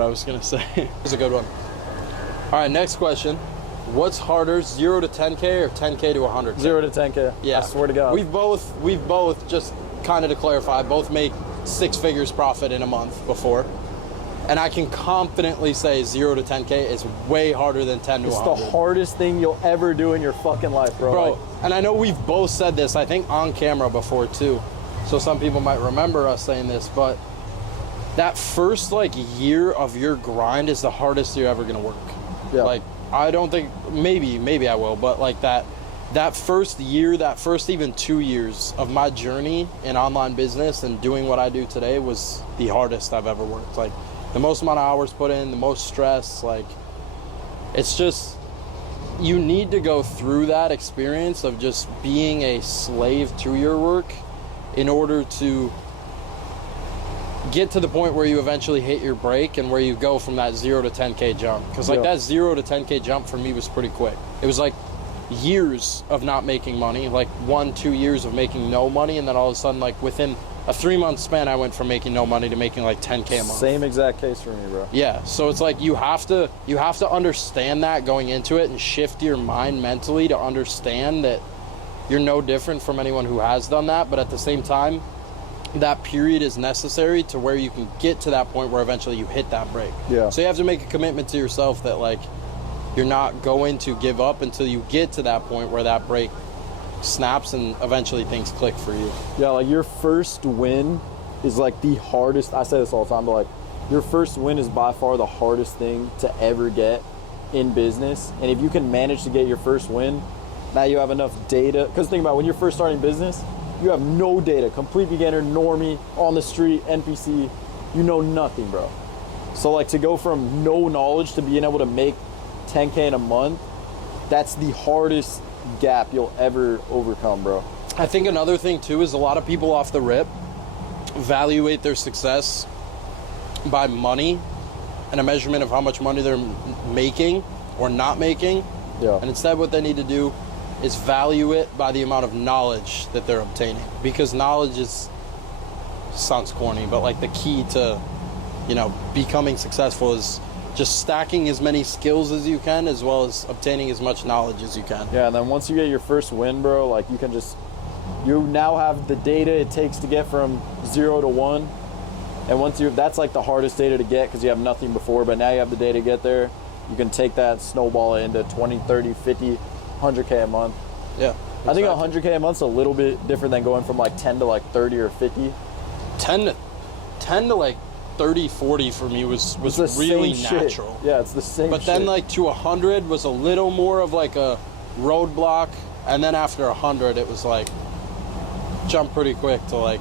what I was gonna say. It's a good one. All right, next question. What's harder, 0 to 10K or 10K to 100K? 0 to 10K. Yeah. I swear to God. We've both, just kind of to clarify, both make 6 figures profit in a month before. And I can confidently say 0 to 10K is way harder than 10 to 100. It's the hardest thing you'll ever do in your fucking life, bro. Bro, and I know we've both said this, I think on camera before too. So some people might remember us saying this, but that first like year of your grind is the hardest you're ever gonna work. Yeah. Like, I don't think, maybe I will, but like that first year, that first even 2 years of my journey in online business and doing what I do today was the hardest I've ever worked. Like, the most amount of hours put in, the most stress, like, it's just, you need to go through that experience of just being a slave to your work in order to get to the point where you eventually hit your break and where you go from that 0 to 10K jump. Because like that 0 to 10K jump for me was pretty quick. It was like years of not making money, like 1-2 years of making no money, and then all of a sudden, like within a 3-month span, I went from making no money to making like 10K a month. Same exact case for me, bro. Yeah, so it's like you have to understand that going into it and shift your mind mentally to understand that you're no different from anyone who has done that, but at the same time, that period is necessary to where you can get to that point where eventually you hit that break. Yeah. So you have to make a commitment to yourself that like you're not going to give up until you get to that point where that break snaps and eventually things click for you. Yeah, like your first win is like the hardest. I say this all the time, but like your first win is by far the hardest thing to ever get in business. And if you can manage to get your first win, now you have enough data. Because think about it, when you're first starting business, you have no data, complete beginner, normie, on the street, NPC, you know nothing, bro. So like to go from no knowledge to being able to make 10K in a month, that's the hardest gap you'll ever overcome, bro. I think another thing too is a lot of people off the rip evaluate their success by money and a measurement of how much money they're making or not making. Yeah. And instead what they need to do is value it by the amount of knowledge that they're obtaining, because knowledge sounds corny, but like the key to, you know, becoming successful is just stacking as many skills as you can, as well as obtaining as much knowledge as you can. Yeah, and then once you get your first win, bro, like you now have the data it takes to get from 0 to 1. And that's like the hardest data to get because you have nothing before, but now you have the data to get there. You can take that, snowball it into 20, 30, 50, 100K a month. Yeah. Exactly. I think 100K a month's a little bit different than going from like 10 to like 30 or 50. 10 to like 30, 40 for me was really natural. Shit. Yeah, it's the same But then like to 100 was a little more of like a roadblock. And then after 100, it was like jump pretty quick to like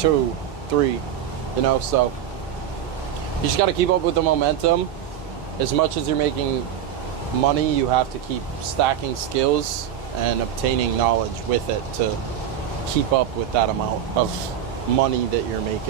2, 3, you know? So you just got to keep up with the momentum. As much as you're making money, you have to keep stacking skills and obtaining knowledge with it to keep up with that amount of money that you're making.